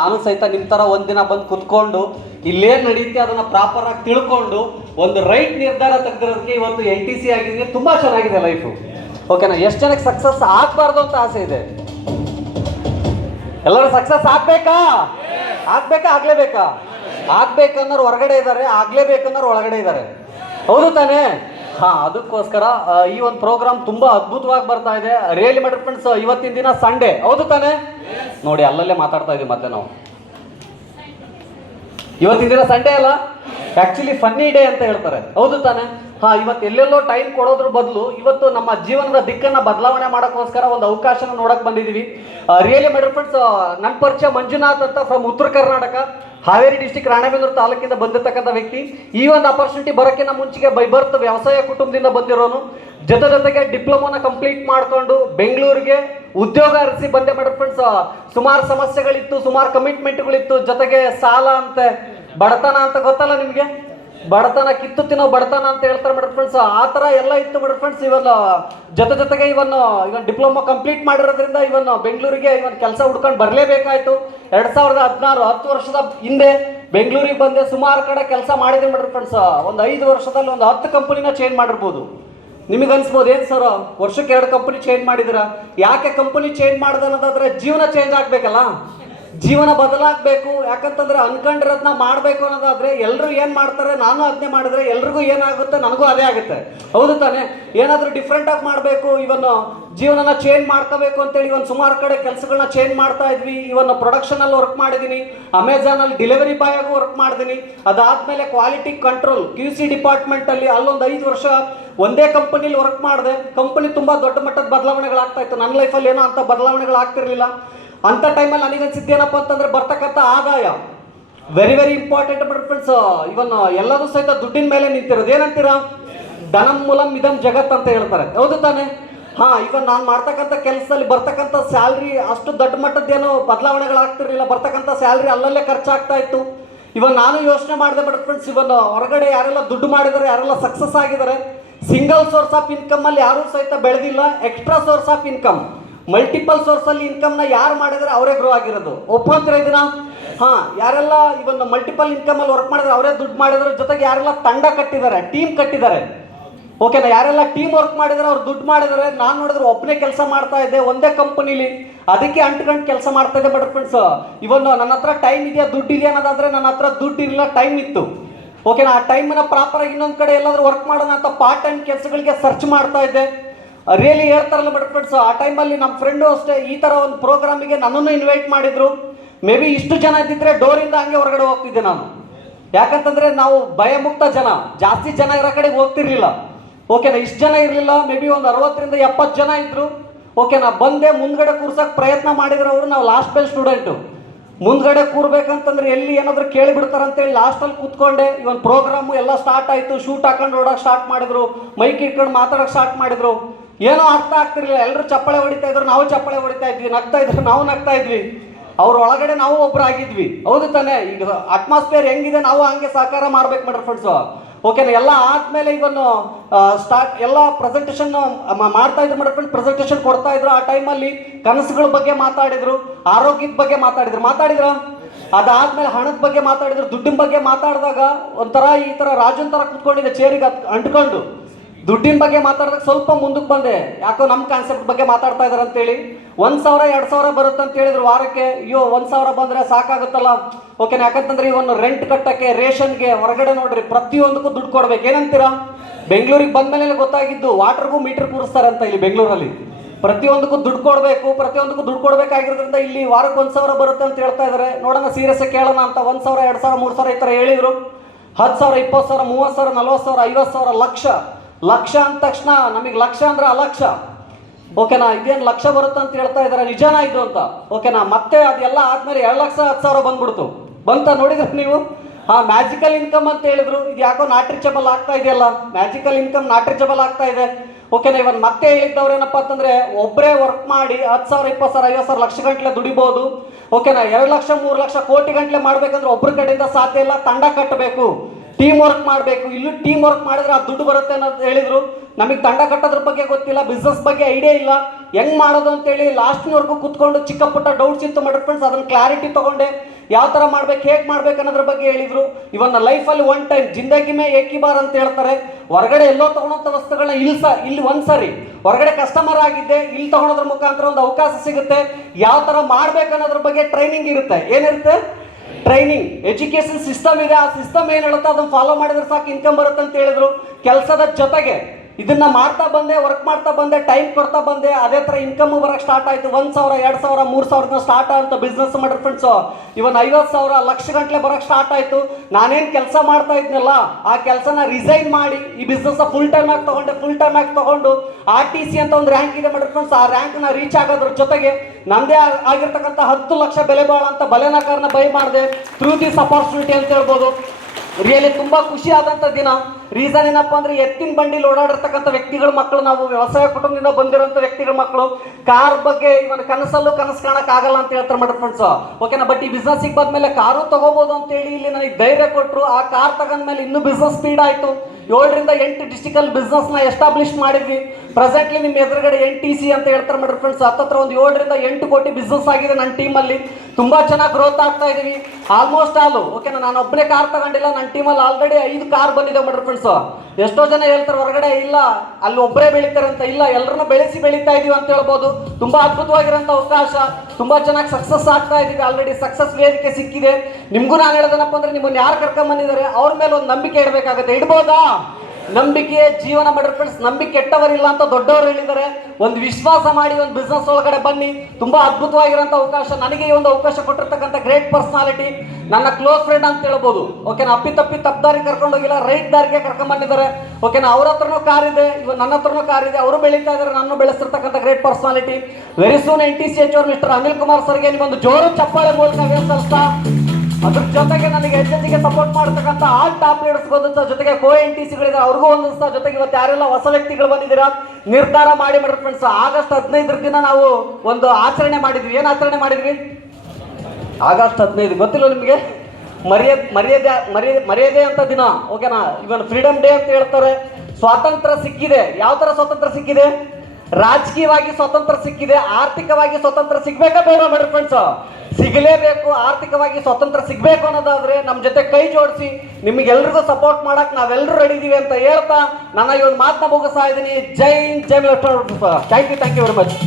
ನಾನು ಸಹಿತ ನಿಮ್ಮ ಥರ ಒಂದಿನ ಬಂದು ಕುತ್ಕೊಂಡು ಇಲ್ಲೇನು ನಡೀತಿ ಅದನ್ನು ಪ್ರಾಪರ್ ಆಗಿ ತಿಳ್ಕೊಂಡು ಒಂದು ರೈಟ್ ನಿರ್ಧಾರ ತೆಗೆದಿರೋದಕ್ಕೆ ಇವತ್ತು NTC ಆಗಿದ್ರೆ ತುಂಬಾ ಚೆನ್ನಾಗಿದೆ ಲೈಫು. ಓಕೆನಾ? ಎಷ್ಟು ಜನಕ್ಕೆ ಸಕ್ಸಸ್ ಆಗಬಾರ್ದು ಅಂತ ಆಸೆ ಇದೆ? ಎಲ್ಲರೂ ಸಕ್ಸಸ್ ಆಗ್ಬೇಕಾ? ಆಗ್ಲೇಬೇಕಾ? ಆಗ್ಬೇಕನ್ನೋರು ಹೊರಗಡೆ ಇದ್ದಾರೆ, ಆಗ್ಲೇಬೇಕನ್ನೋರು ಒಳಗಡೆ ಇದ್ದಾರೆ. ಹೌದು ತಾನೇ? ಅದಕ್ಕೋಸ್ಕರ ಈ ಒಂದು ಪ್ರೋಗ್ರಾಮ್ ತುಂಬಾ ಅದ್ಭುತವಾಗಿ ಬರ್ತಾ ಇದೆ. ರಿಯಲಿ ಮ್ಯಾಟರ್ ಫ್ರೆಂಡ್ಸ್, ಇವತ್ತಿನ ದಿನ ಸಂಡೇ, ಹೌದು ತಾನೇ? ನೋಡಿ ಅಲ್ಲಲ್ಲೇ ಮಾತಾಡ್ತಾ ಇದೀವಿ ಮತ್ತೆ ನಾವು. ಇವತ್ತಿನ ದಿನ ಸಂಡೇ ಅಲ್ಲ, ಆಕ್ಚುಲಿ ಫನ್ನಿ ಡೇ ಅಂತ ಹೇಳ್ತಾರೆ, ಹೌದು ತಾನೇ? ಇವತ್ತು ಎಲ್ಲೆಲ್ಲೋ ಟೈಮ್ ಕೊಡೋದ್ರ ಬದಲು ಇವತ್ತು ನಮ್ಮ ಜೀವನದ ದಿಕ್ಕನ್ನ ಬದಲಾವಣೆ ಮಾಡೋಕ್ಕೋಸ್ಕರ ಒಂದು ಅವಕಾಶನ ನೋಡಕ್ ಬಂದಿದ್ದೀವಿ. ರಿಯಲಿ ಮ್ಯಾಟರ್ ಫ್ರೆಂಡ್ಸ್, ನನ್ನ ಪರಿಚಯ ಮಂಜುನಾಥ್ ಅಂತ, ಫ್ರಮ್ ಉತ್ತರ ಕರ್ನಾಟಕ, ಹಾವೇರಿ ಡಿಸ್ಟಿಕ್, ರಾಣೆಬೆನ್ನೂರು ತಾಲೂಕಿಂದ ಬಂದಿರತಕ್ಕಂಥ ವ್ಯಕ್ತಿ. ಈ ಒಂದು ಅಪರ್ಚುನಿಟಿ ಬರೋಕ್ಕಿಂತ ಮುಂಚೆಗೆ ಬೈ ಬರ್ತ್ ವ್ಯವಸಾಯ ಕುಟುಂಬದಿಂದ ಬಂದಿರೋನು. ಜೊತೆಗೆ ಡಿಪ್ಲೊಮಾನ ಕಂಪ್ಲೀಟ್ ಮಾಡ್ಕೊಂಡು ಬೆಂಗಳೂರಿಗೆ ಉದ್ಯೋಗ ಅರಸಿ ಬಂದೆ ಮ್ಯಾಟರ್ ಫ್ರೆಂಡ್ಸ್. ಸುಮಾರು ಸಮಸ್ಯೆಗಳಿತ್ತು, ಸುಮಾರು ಕಮಿಟ್ಮೆಂಟ್ಗಳಿತ್ತು, ಜೊತೆಗೆ ಸಾಲ ಅಂತೆ, ಬಡತನ ಅಂತ ಗೊತ್ತಲ್ಲ ನಿಮಗೆ, ಬಡತನ ಕಿತ್ತು ತಿನ್ನೋ ಬಡತನ ಅಂತ ಹೇಳ್ತಾರೆ ಮ್ಯಾಟರ್ ಫ್ರೆಂಡ್ಸ್. ಆ ಥರ ಎಲ್ಲ ಇತ್ತು ಮ್ಯಾಟರ್ ಫ್ರೆಂಡ್ಸ್. ಜೊತೆಗೆ ಇವನ್ ಡಿಪ್ಲೊಮಾ ಕಂಪ್ಲೀಟ್ ಮಾಡಿರೋದ್ರಿಂದ ಬೆಂಗಳೂರಿಗೆ ಕೆಲಸ ಹುಡ್ಕೊಂಡು ಬರಲೇಬೇಕಾಯ್ತು. 2016 10 ವರ್ಷದ ಹಿಂದೆ ಬೆಂಗಳೂರಿಗೆ ಬಂದೆ. ಸುಮಾರು ಕಡೆ ಕೆಲಸ ಮಾಡಿದೆ ಮ್ಯಾಟರ್ ಫ್ರೆಂಡ್ಸ್. ಒಂದು 5 ವರ್ಷದಲ್ಲಿ ಒಂದು 10 ಕಂಪನಿನ ಚೇಂಜ್ ಮಾಡಿರ್ಬೋದು. ನಿಮಗೆ ಅನ್ಸ್ಬೋದು, ಏನು ಸರ್ ವರ್ಷಕ್ಕೆ 2 ಕಂಪನಿ ಚೇಂಜ್ ಮಾಡಿದಿರಾ? ಯಾಕೆ ಕಂಪನಿ ಚೇಂಜ್ ಮಾಡಿದೆ ಅನ್ನೋದಾದ್ರೆ ಜೀವನ ಚೇಂಜ್ ಆಗ್ಬೇಕಲ್ಲ, ಜೀವನ ಬದಲಾಗಬೇಕು. ಯಾಕಂತಂದ್ರೆ ಅನ್ಕೊಂಡಿರೋದನ್ನ ಮಾಡಬೇಕು ಅನ್ನೋದಾದ್ರೆ ಎಲ್ಲರೂ ಏನು ಮಾಡ್ತಾರೆ, ನಾನು ಅದನ್ನೇ ಮಾಡಿದ್ರೆ ಎಲ್ರಿಗೂ ಏನಾಗುತ್ತೆ, ನನಗೂ ಅದೇ ಆಗುತ್ತೆ, ಹೌದು ತಾನೆ? ಏನಾದರೂ ಡಿಫ್ರೆಂಟ್ ಆಗಿ ಮಾಡಬೇಕು, ಜೀವನನ ಚೇಂಜ್ ಮಾಡ್ಕೋಬೇಕು ಅಂತೇಳಿ ಸುಮಾರು ಕಡೆ ಕೆಲಸಗಳನ್ನ ಚೇಂಜ್ ಮಾಡ್ತಾ ಇದ್ವಿ. ಪ್ರೊಡಕ್ಷನಲ್ಲಿ ವರ್ಕ್ ಮಾಡಿದ್ದೀನಿ, ಅಮೆಝಾನಲ್ಲಿ ಡೆಲಿವರಿ ಬಾಯ್ ಆಗಿ ವರ್ಕ್ ಮಾಡಿದ್ದೀನಿ. ಅದಾದ್ಮೇಲೆ ಕ್ವಾಲಿಟಿ ಕಂಟ್ರೋಲ್ QC ಡಿಪಾರ್ಟ್ಮೆಂಟಲ್ಲಿ ಅಲ್ಲೊಂದು 5 ವರ್ಷ ಒಂದೇ ಕಂಪನಿಲಿ ವರ್ಕ್ ಮಾಡಿದೆ. ಕಂಪನಿ ತುಂಬ ದೊಡ್ಡ ಮಟ್ಟದ ಬದಲಾವಣೆಗಳಾಗ್ತಾ ಇತ್ತು. ನನ್ನ ಲೈಫಲ್ಲಿ ಏನೋ ಅಂಥ ಬದಲಾವಣೆಗಳಾಗ್ತಿರ್ಲಿಲ್ಲ. ಅಂಥ ಟೈಮಲ್ಲಿ ನನಗನ್ಸಿದ್ದೇನಪ್ಪ ಅಂತಂದ್ರೆ ಬರ್ತಕ್ಕಂಥ ಆದಾಯ ವೆರಿ ವೆರಿ ಇಂಪಾರ್ಟೆಂಟ್ ಫ್ರೆಂಡ್ಸ್. ಎಲ್ಲದೂ ಸಹಿತ ದುಡ್ಡಿನ ಮೇಲೆ ನಿಂತಿರೋದು. ಏನಂತೀರಾ? ಧನಂ ಮೂಲಂ ಇದಂ ಜಗತ್ ಅಂತ ಹೇಳ್ತಾರೆ, ಹೌದು ತಾನೆ? ನಾನು ಮಾಡ್ತಕ್ಕಂಥ ಕೆಲಸದಲ್ಲಿ ಬರ್ತಕ್ಕಂಥ ಸ್ಯಾಲ್ರಿ ಅಷ್ಟು ದೊಡ್ಡ ಮಟ್ಟದ್ದೇನೋ ಬದಲಾವಣೆಗಳಾಗ್ತಿರ್ಲಿಲ್ಲ. ಬರ್ತಕ್ಕಂಥ ಸ್ಯಾಲ್ರಿ ಅಲ್ಲಲ್ಲೇ ಖರ್ಚಾಗ್ತಾ ಇತ್ತು. ನಾನು ಯೋಚನೆ ಮಾಡಿದೆ ಬಟ್ ಫ್ರೆಂಡ್ಸ್, ಹೊರಗಡೆ ಯಾರೆಲ್ಲ ದುಡ್ಡು ಮಾಡಿದ್ದಾರೆ, ಯಾರೆಲ್ಲ ಸಕ್ಸಸ್ ಆಗಿದ್ದಾರೆ, ಸಿಂಗಲ್ ಸೋರ್ಸ್ ಆಫ್ ಇನ್ಕಮ್ ಅಲ್ಲಿ ಯಾರೂ ಸಹಿತ ಬೆಳೆದಿಲ್ಲ. Extra source of income, multiple source ಅಲ್ಲಿ ಇನ್ಕಮ್ ನ ಯಾರು ಮಾಡಿದ್ರೆ ಅವರೇ ಗ್ರೋ ಆಗಿರೋದು. ಒಪ್ಪಂತರ ಇದನ್ನ? ಯಾರೆಲ್ಲ ಮಲ್ಟಿಪಲ್ ಇನ್ಕಮ್ ಅಲ್ಲಿ ವರ್ಕ್ ಮಾಡಿದ್ರೆ ಅವರೇ ದುಡ್ಡು ಮಾಡಿದ್ರೆ. ಜೊತೆಗೆ ಯಾರೆಲ್ಲ ತಂಡ ಕಟ್ಟಿದ್ದಾರೆ, ಟೀಮ್ ಕಟ್ಟಿದ್ದಾರೆ, ಓಕೆನಾ? ಯಾರೆಲ್ಲ ಟೀಮ್ ವರ್ಕ್ ಮಾಡಿದ್ರೆ ಅವ್ರು ದುಡ್ಡು ಮಾಡಿದರೆ. ನಾನು ನೋಡಿದ್ರೆ ಒಬ್ಬನೇ ಕೆಲಸ ಮಾಡ್ತಾ ಇದ್ದೆ ಒಂದೇ ಕಂಪನಿಲಿ, ಅದಕ್ಕೆ ಅಂಟ್ಕೊಂಡು ಕೆಲಸ ಮಾಡ್ತಾ ಇದ್ದೆ ಬಟ್ ಫ್ರೆಂಡ್ಸ್. ನನ್ನ ಹತ್ರ ಟೈಮ್ ಇದೆಯಾ, ದುಡ್ಡು ಇದೆಯಾ ಅನ್ನೋದಾದ್ರೆ ನನ್ನ ಹತ್ರ ದುಡ್ಡು ಇರಲಿಲ್ಲ, ಟೈಮ್ ಇತ್ತು, ಓಕೆನಾ? ಆ ಟೈಮನ್ನ ಪ್ರಾಪರ್ ಆಗಿ ಇನ್ನೊಂದು ಕಡೆ ಎಲ್ಲಾದ್ರೂ ವರ್ಕ್ ಮಾಡೋಣ ಅಂತ ಪಾರ್ಟ್ ಟೈಮ್ ಕೆಲಸಗಳಿಗೆ ಸರ್ಚ್ ಮಾಡ್ತಾ ಇದ್ದೆ. ರಿಯಲಿ ಹೇಳ್ತಾರಲ್ಲ ಬಟ್ ಫ್ರೆಂಡ್ಸ್, ಆ ಟೈಮಲ್ಲಿ ನಮ್ಮ ಫ್ರೆಂಡು ಅಷ್ಟೇ ಈ ಥರ ಒಂದು ಪ್ರೋಗ್ರಾಮಿಗೆ ನನ್ನನ್ನು ಇನ್ವೈಟ್ ಮಾಡಿದ್ರು. ಮೇ ಬಿ ಇಷ್ಟು ಜನ ಇದ್ದಿದ್ರೆ ಡೋರಿಂದ ಹಂಗೆ ಹೊರಗಡೆ ಹೋಗ್ತಿದ್ದೆ ನಾನು. ಯಾಕಂತಂದ್ರೆ ನಾವು ಭಯಮುಕ್ತ ಜನ, ಜಾಸ್ತಿ ಜನ ಇರೋ ಕಡೆಗೆ ಹೋಗ್ತಿರ್ಲಿಲ್ಲ, ಓಕೆನಾ? ಇಷ್ಟು ಜನ ಇರಲಿಲ್ಲ, ಮೇ ಬಿ ಒಂದು 60ರಿಂದ 70 ಜನ ಇದ್ರು, ಓಕೆನಾ? ಬಂದೆ ಮುಂದ್ಗಡೆ ಕೂರ್ಸಕ್ಕೆ ಪ್ರಯತ್ನ ಮಾಡಿದ್ರು ಅವರು. ನಾವು ಲಾಸ್ಟ್ ಬೆಂಚ್ ಸ್ಟೂಡೆಂಟು, ಮುಂದ್ಗಡೆ ಕೂರ್ಬೇಕಂತಂದ್ರೆ ಎಲ್ಲಿ ಏನಾದರೂ ಕೇಳಿಬಿಡ್ತಾರಂತೇಳಿ ಲಾಸ್ಟಲ್ಲಿ ಕೂತ್ಕೊಂಡೆ. ಪ್ರೋಗ್ರಾಮು ಎಲ್ಲ ಸ್ಟಾರ್ಟ್ ಆಯಿತು, ಶೂಟ್ ಹಾಕೊಂಡು ನೋಡೋಕೆ ಸ್ಟಾರ್ಟ್ ಮಾಡಿದ್ರು, ಮೈಕ್ ಇಟ್ಕೊಂಡು ಮಾತಾಡೋಕೆ ಸ್ಟಾರ್ಟ್ ಮಾಡಿದ್ರು. ಏನೋ ಅರ್ಥ ಆಗ್ತಿರ್ಲಿಲ್ಲ. ಎಲ್ಲರೂ ಚಪ್ಪಾಳೆ ಹೊಡಿತಾ ಇದ್ರು, ನಾವು ಚಪ್ಪಾಳೆ ಹೊಡಿತಾ ಇದ್ವಿ, ನಗ್ತಾ ಇದ್ರು, ನಾವು ನಗ್ತಾ ಇದ್ವಿ. ಅವ್ರ ಒಳಗಡೆ ನಾವು ಒಬ್ರು ಆಗಿದ್ವಿ, ಹೌದು ತಾನೆ? ಈಗ ಅಟ್ಮಾಸ್ಫಿಯರ್ ಹೆಂಗಿದೆ ನಾವು ಹಂಗೆ ಸಹಕಾರ ಮಾಡ್ಬೇಕು ಮಾಡ್ರಿ ಫ್ರೆಂಡ್ಸ್, ಓಕೆನಾ? ಎಲ್ಲ ಆದ್ಮೇಲೆ ಸ್ಟಾರ್ಟ್ ಎಲ್ಲ ಪ್ರೆಸೆಂಟೇಷನ್ ಮಾಡ್ತಾ ಇದ್ರು ಮಾಡ್ರಿ ಫ್ರೆಂಡ್ಸ್. ಪ್ರೆಸೆಂಟೇಷನ್ ಕೊಡ್ತಾ ಇದ್ರು. ಆ ಟೈಮಲ್ಲಿ ಕನಸುಗಳ ಬಗ್ಗೆ ಮಾತಾಡಿದ್ರು, ಆರೋಗ್ಯದ ಬಗ್ಗೆ ಮಾತಾಡಿದ್ರ. ಅದಾದ್ಮೇಲೆ ಹಣದ ಬಗ್ಗೆ ಮಾತಾಡಿದ್ರು, ದುಡ್ಡಿನ ಬಗ್ಗೆ ಮಾತಾಡಿದಾಗ ಒಂಥರ ಈ ಥರ ರಾಜನ್ ಥರ ಕುತ್ಕೊಂಡಿದ್ದೆ ಚೇರಿಗೆ ಅಂಟ್ಕೊಂಡು. ದುಡ್ಡಿನ ಬಗ್ಗೆ ಮಾತಾಡಿದಾಗ ಸ್ವಲ್ಪ ಮುಂದಕ್ಕೆ ಬಂದೆ, ಯಾಕೋ ನಮ್ಮ ಕಾನ್ಸೆಪ್ಟ್ ಬಗ್ಗೆ ಮಾತಾಡ್ತಾ ಇದಾರೆ ಅಂತೇಳಿ. 1,000 2,000 ಬರುತ್ತೆ ಅಂತ ಹೇಳಿದ್ರು ವಾರಕ್ಕೆ. ಅಯ್ಯೋ 1,000 ಬಂದರೆ ಸಾಕಾಗುತ್ತಲ್ಲ, ಓಕೆನಾ? ಯಾಕಂತಂದ್ರೆ ರೆಂಟ್ ಕಟ್ಟಕ್ಕೆ, ರೇಷನ್ಗೆ, ಹೊರಗಡೆ ನೋಡ್ರಿ ಪ್ರತಿಯೊಂದಕ್ಕೂ ದುಡ್ಡು ಕೊಡ್ಬೇಕು. ಏನಂತೀರಾ? ಬೆಂಗಳೂರಿಗೆ ಬಂದ್ಮೇಲೆ ಗೊತ್ತಾಗಿದ್ದು ವಾಟರ್ಗೂ ಮೀಟರ್ ಕೂರಿಸ್ತಾರೆ ಅಂತ ಇಲ್ಲಿ ಬೆಂಗಳೂರಲ್ಲಿ. ಪ್ರತಿಯೊಂದಕ್ಕೂ ದುಡ್ಡು ಕೊಡಬೇಕಾಗಿರೋದ್ರಿಂದ ಇಲ್ಲಿ ವಾರಕ್ಕೆ 1,000 ಬರುತ್ತೆ ಅಂತ ಹೇಳ್ತಾ ಇದ್ದಾರೆ. ನೋಡೋಣ ಸೀರಿಯಸ್ ಕೇಳೋಣ ಅಂತ 1,000 2,000 3,000 ಈ ಥರ ಹೇಳಿದ್ರು. 10,000 20,000 30,000 40,000 50,000 ಲಕ್ಷ ಅಂದ ತಕ್ಷಣ ನಮಗೆ ಲಕ್ಷ ಅಂದ್ರೆ ಅಲಕ್ಷ, ಓಕೆನಾ? ಇದೇನು ಲಕ್ಷ ಬರುತ್ತೆ ಅಂತ ಹೇಳ್ತಾ ಇದ್ದಾರೆ, ನಿಜಾನ ಇದು ಅಂತ, ಓಕೆನಾ? ಮತ್ತೆ ಅದೆಲ್ಲ ಆದ್ಮೇಲೆ 2,10,000 ಬಂದ್ಬಿಡ್ತು. ನೋಡಿದ್ರೆ ನೀವು ಮ್ಯಾಜಿಕಲ್ ಇನ್ಕಮ್ ಅಂತ ಹೇಳಿದ್ರು. ಇದು ಯಾಕೋ ನಾಟ್ ರೀಚಬಲ್ ಆಗ್ತಾ ಇದೆಯಲ್ಲ, ಮ್ಯಾಜಿಕಲ್ ಇನ್ಕಮ್ ನಾಟ್ ರೀಚಬಲ್ ಆಗ್ತಾ ಇದೆ, ಓಕೆನಾ? ಮತ್ತೆ ಹೇಳಿದ್ದವ್ರು ಏನಪ್ಪ ಅಂತಂದ್ರೆ ಒಬ್ಬರೇ ವರ್ಕ್ ಮಾಡಿ 10,000 20,000 50,000 ಲಕ್ಷ ಗಂಟ್ಲೆ ದುಡಿಬಹುದು, ಓಕೆನಾ? 2 ಲಕ್ಷ 3 ಲಕ್ಷ ಕೋಟಿ ಗಂಟ್ಲೆ ಮಾಡ್ಬೇಕಂದ್ರೆ ಒಬ್ಬರ ಕಡೆಯಿಂದ ಸಾಧ್ಯ ಇಲ್ಲ, ತಂಡ ಕಟ್ಟಬೇಕು, ಟೀಮ್ ವರ್ಕ್ ಮಾಡಬೇಕು. ಇಲ್ಲೂ ಟೀಮ್ ವರ್ಕ್ ಮಾಡಿದ್ರೆ ಆ ದುಡ್ಡು ಬರುತ್ತೆ ಅನ್ನೋದು ಹೇಳಿದ್ರು. ನಮಗೆ ತಂಡ ಕಟ್ಟೋದ್ರ ಬಗ್ಗೆ ಗೊತ್ತಿಲ್ಲ, ಬಿಸ್ನೆಸ್ ಬಗ್ಗೆ ಐಡಿಯಾ ಇಲ್ಲ, ಹೆಂಗ್ ಮಾಡೋದು ಅಂತೇಳಿ ಲಾಸ್ಟ್ನವರೆಗೂ ಕುತ್ಕೊಂಡು ಚಿಕ್ಕ ಪುಟ್ಟ ಡೌಟ್ಸ್ ಇತ್ತು ಮಾಡಿ ಫ್ರೆಂಡ್ಸ್. ಅದನ್ನ ಕ್ಲಾರಿಟಿ ತಗೊಂಡೆ, ಯಾವ ಥರ ಮಾಡ್ಬೇಕು, ಹೇಗೆ ಮಾಡ್ಬೇಕು ಅನ್ನೋದ್ರ ಬಗ್ಗೆ ಹೇಳಿದ್ರು. ಇವನ್ನ ಲೈಫಲ್ಲಿ ಒನ್ ಟೈಮ್ ಜಿಂದಗಿ ಮೇ ಏಕಿ ಬಾರ್ ಅಂತ ಹೇಳ್ತಾರೆ. ಹೊರಗಡೆ ಎಲ್ಲೋ ತಗೊಳೋಂಥ ವಸ್ತುಗಳನ್ನ ಇಲ್ಲಿ ಒಂದ್ಸರಿ ಹೊರಗಡೆ ಕಸ್ಟಮರ್ ಆಗಿದ್ದೆ, ಇಲ್ಲಿ ತಗೊಳೋದ್ರ ಮುಖಾಂತರ ಒಂದು ಅವಕಾಶ ಸಿಗುತ್ತೆ. ಯಾವ ಥರ ಮಾಡ್ಬೇಕು ಅನ್ನೋದ್ರ ಬಗ್ಗೆ ಟ್ರೈನಿಂಗ್ ಇರುತ್ತೆ. ಏನಿರುತ್ತೆ? ಟ್ರೈನಿಂಗ್, ಎಜುಕೇಶನ್ ಸಿಸ್ಟಮ್ ಇದೆ. ಆ ಸಿಸ್ಟಮ್ ಏನು ಹೇಳುತ್ತೆ ಅದನ್ನು ಫಾಲೋ ಮಾಡಿದ್ರೆ ಸಾಕು ಇನ್ಕಮ್ ಬರುತ್ತೆ ಅಂತ ಹೇಳಿದ್ರು. ಕೆಲಸದ ಜೊತೆಗೆ ಇದನ್ನ ಮಾಡ್ತಾ ಬಂದೆ, ವರ್ಕ್ ಮಾಡ್ತಾ ಬಂದೆ, ಟೈಮ್ ಕೊಡ್ತಾ ಬಂದೆ. ಅದೇ ಥರ ಇನ್ಕಮ್ ಬರೋಕ್ಕೆ ಸ್ಟಾರ್ಟ್ ಆಯಿತು. 1,000, 2,000, 3,000 ಸ್ಟಾರ್ಟ್ ಅಂತ ಬಿಸ್ನೆಸ್ ಮಾಡಿರೋ ಫ್ರೆಂಡ್ಸು ಇವನ್ 50,000 ಲಕ್ಷ ಗಂಟ್ಲೆ ಬರೋಕ್ಕೆ ಸ್ಟಾರ್ಟ್ ಆಯಿತು. ನಾನೇನು ಕೆಲಸ ಮಾಡ್ತಾ ಇದ್ನಲ್ಲ ಆ ಕೆಲಸನ ರಿಸೈನ್ ಮಾಡಿ ಈ ಬಿಸ್ನೆಸ್ ಫುಲ್ ಟೈಮ್ ಆಗಿ ತಗೊಂಡೆ. ಫುಲ್ ಟೈಮ್ ಆಗಿ ತಗೊಂಡು RTC ಅಂತ ಒಂದು ರ್ಯಾಂಕ್ ಇದೆ ಮಾಡಿರೋ ಫ್ರೆಂಡ್ಸ್. ಆ ರ್ಯಾಂಕ್ನ ರೀಚ್ ಆಗೋದ್ರ ಜೊತೆಗೆ ನಂದೇ ಆಗಿರ್ತಕ್ಕಂಥ 10 ಲಕ್ಷ ಬೆಲೆ ಬಾಳಂತ ಬಲೆನ ಕಾರ್ನ ಬೈ ಮಾಡಿದೆ ಥ್ರೂ ದಿಸ್ ಅಪಾರ್ಚುನಿಟಿ ಅಂತ ಹೇಳ್ಬೋದು. ರಿಯಲಿ ತುಂಬಾ ಖುಷಿ ಆದಂತ ದಿನ. ರೀಸನ್ ಏನಪ್ಪಾ ಅಂದ್ರೆ ಎತ್ತಿನ ಬಂಡಿಲಿ ಓಡಾಡಿರ್ತಕ್ಕಂಥ ವ್ಯಕ್ತಿಗಳ ಮಕ್ಕಳು ನಾವು, ವ್ಯವಸಾಯ ಕುಟುಂಬದಿಂದ ಬಂದಿರೋಂಥ ವ್ಯಕ್ತಿಗಳ ಮಕ್ಕಳು. ಕಾರ್ ಬಗ್ಗೆ ಇವನ್ ಕನಸಲ್ಲೂ ಕನಸು ಕಾಣಕ್ ಆಗಲ್ಲ ಅಂತ ಹೇಳ್ತಾರೆ ಮಾಡಿ ಫ್ರೆಂಡ್ಸ್. ಓಕೆನಾ, ಬಟ್ ಈ ಬಿಸ್ನೆಸ್ಗೆ ಬಂದ್ಮೇಲೆ ಕಾರು ತಗೋಬಹುದು ಅಂತ ಹೇಳಿ ಇಲ್ಲಿ ನನಗೆ ಧೈರ್ಯ ಕೊಟ್ಟರು. ಆ ಕಾರ್ ತಗೊಂಡ್ಮೇಲೆ ಇನ್ನೂ ಬಿಸ್ನೆಸ್ ಸ್ಪೀಡ್ ಆಯ್ತು. 7ರಿಂದ 8 ಡಿಸ್ಟಿಕಲ್ಲಿ ಬಿಸ್ನೆಸ್ ನ ಎಸ್ಟಾಬ್ಲಿಷ್ ಮಾಡಿದ್ವಿ. ಪ್ರೆಸೆಂಟ್ಲಿ ನಿಮ್ಮ ಎದುರುಗಡೆ NTC ಅಂತ ಹೇಳ್ತಾರೆ ಮಾಡಿ ಫ್ರೆಂಡ್ಸ್. ಹತ್ತತ್ರ ಒಂದು 7ರಿಂದ 8 ಕೋಟಿ ಬಿಸ್ನೆಸ್ ಆಗಿದೆ ನನ್ನ ಟೀಮಲ್ಲಿ. ತುಂಬಾ ಚೆನ್ನಾಗಿ ಗ್ರೋತ್ ಆಗ್ತಾ ಇದೀವಿ. ಆಲ್ಮೋಸ್ಟ್ ಆಲು ಓಕೆನಾ, ನಾನು ಒಬ್ಬನೇ ಕಾರ್ ತಗೊಂಡಿಲ್ಲ, ನನ್ನ ಟೀಮಲ್ಲಿ ಆಲ್ರೆಡಿ 5 ಕಾರ್ ಬಂದಿದೆ ಮಾಡಿ ಫ್ರೆಂಡ್ಸ್. ಎಷ್ಟೋ ಜನ ಹೇಳ್ತಾರೆ ಹೊರಗಡೆ ಇಲ್ಲ ಅಲ್ಲಿ ಒಬ್ಬರೇ ಬೆಳಿತಾರೆ ಅಂತ. ಇಲ್ಲ, ಎಲ್ಲರನ್ನೂ ಬೆಳೀತಾ ಇದೀವಿ ಅಂತ ಹೇಳ್ಬೋದು. ತುಂಬಾ ಅದ್ಭುತವಾಗಿರೋಂಥ ಅವಕಾಶ, ತುಂಬಾ ಚೆನ್ನಾಗಿ ಸಕ್ಸಸ್ ಆಗ್ತಾ ಇದೀವಿ. ಆಲ್ರೆಡಿ ಸಕ್ಸಸ್ ವೇದಿಕೆ ಸಿಕ್ಕಿದೆ. ನಿಮ್ಗೂ ನಾನು ಹೇಳೋದನಪ್ಪ ಅಂದ್ರೆ ನಿಮ್ಮನ್ನ ಯಾರು ಕರ್ಕೊಂಡ್ ಬಂದಿದ್ದಾರೆ ಅವ್ರ ಮೇಲೆ ಒಂದು ನಂಬಿಕೆ ಇಡಬೇಕಾಗುತ್ತೆ. ಇಡ್ಬೋದಾ? ನಂಬಿಕೆ ಜೀವನ ಮಾಡಿರೋ ಫ್ರೆಂಡ್ಸ್. ನಂಬಿಕೆ ಕೆಟ್ಟವರಿಲ್ಲ ಅಂತ ದೊಡ್ಡವರು ಹೇಳಿದ್ದಾರೆ. ಒಂದು ವಿಶ್ವಾಸ ಮಾಡಿ ಒಂದು ಬಿಸ್ನೆಸ್ ಒಳಗಡೆ ಬನ್ನಿ. ತುಂಬಾ ಅದ್ಭುತವಾಗಿರೋಂಥ ಅವಕಾಶ. ನನಗೆ ಈ ಒಂದು ಅವಕಾಶ ಕೊಟ್ಟಿರ್ತಕ್ಕಂಥ ಗ್ರೇಟ್ ಪರ್ಸನಾಲಿಟಿ, ನನ್ನ ಕ್ಲೋಸ್ ಫ್ರೆಂಡ್ ಅಂತ ಹೇಳ್ಬೋದು. ಓಕೆನಾ, ತಪ್ಪದಾರಿ ಕರ್ಕೊಂಡು ಹೋಗಿಲ್ಲ, ರೈಟ್ ದಾರಿಗೆ ಕರ್ಕೊಂಡ್ ಬಂದಿದ್ದಾರೆ. ಓಕೆನಾ, ಅವ್ರ ಹತ್ರನೂ ಕಾರ್ ಇದೆ, ಇವಾಗ ನನ್ನ ಹತ್ರನೂ ಕಾರ್ ಇದೆ. ಅವರು ಬೆಳೀತಾ ಇದ್ದಾರೆ, ನಾನು ಬೆಳೆಸಿರ್ತಕ್ಕಂಥ great personality. Very soon NTC HR mister Anil Kumar ಸರ್ಗೆ ನಿಮ್ಮೊಂದು ಜೋರು ಚಪ್ಪಾಳೆ ಮೂಲಕ ವೇಸಲ್ತಾ. ಅದ್ರ ಜೊತೆಗೆ ನನಗೆ ಹೆಚ್ಚೆಚ್ಚಿಗೆ ಸಪೋರ್ಟ್ ಮಾಡತಕ್ಕಂಥ ಆಲ್ ಟಾಪ್ ಲೀಡರ್ಸ್ ಬಂದಂತ, ಜೊತೆಗೆ NTCಗಳಿದೆ ಅವ್ರಿಗೂ ಒಂದಿಸ್ತಾ. ಜೊತೆಗೆ ಇವತ್ತು ಯಾರೆಲ್ಲ ಹೊಸ ವ್ಯಕ್ತಿಗಳು ಬಂದಿದ್ದೀರಾ ನಿರ್ಧಾರ ಮಾಡಿ ಫ್ರೆಂಡ್ಸ್. ಆಗಸ್ಟ್ 15 ದಿನ ನಾವು ಒಂದು ಆಚರಣೆ ಮಾಡಿದ್ವಿ. ಏನು ಆಚರಣೆ ಮಾಡಿದ್ವಿ? ಆಗಸ್ಟ್ 15 ಗೊತ್ತಿಲ್ಲ ನಿಮಗೆ? ಮರ್ಯಾದೆ ಅಂತ ದಿನ. ಓಕೆನಾ, ಇವನ್ ಫ್ರೀಡಮ್ ಡೇ ಅಂತ ಹೇಳ್ತಾರೆ. ಸ್ವಾತಂತ್ರ್ಯ ಸಿಕ್ಕಿದೆ. ಯಾವ ತರ ಸ್ವಾತಂತ್ರ್ಯ ಸಿಕ್ಕಿದೆ? ರಾಜಕೀಯವಾಗಿ ಸ್ವಾತಂತ್ರ್ಯ ಸಿಕ್ಕಿದೆ. ಆರ್ಥಿಕವಾಗಿ ಸ್ವಾತಂತ್ರ್ಯ ಸಿಗ್ಬೇಕಾ ಬೇಡ ಮಾಡಿ ಫ್ರೆಂಡ್ಸ್? ಸಿಗಲೇಬೇಕು. ಆರ್ಥಿಕವಾಗಿ ಸ್ವಾತಂತ್ರ್ಯ ಸಿಗ್ಬೇಕು ಅನ್ನೋದಾದ್ರೆ ನಮ್ಮ ಜೊತೆ ಕೈ ಜೋಡಿಸಿ ನಿಮಗೆಲ್ರಿಗೂ ಸಪೋರ್ಟ್ ಮಾಡಕ್ ನಾವೆಲ್ಲರೂ ರೆಡಿ ಇದೀವಿ ಅಂತ ಹೇಳ್ತಾ ನನ್ನ ಈ ಒಂದು ಮಾತನ್ನ ಮುಗಿಸ್ತಾ ಇದ್ದೀನಿ. ಜೈ ಹಿಂದ್, ಜೈ ಥ್ಯಾಂಕ್ ಯು ವೆರಿ ಮಚ್.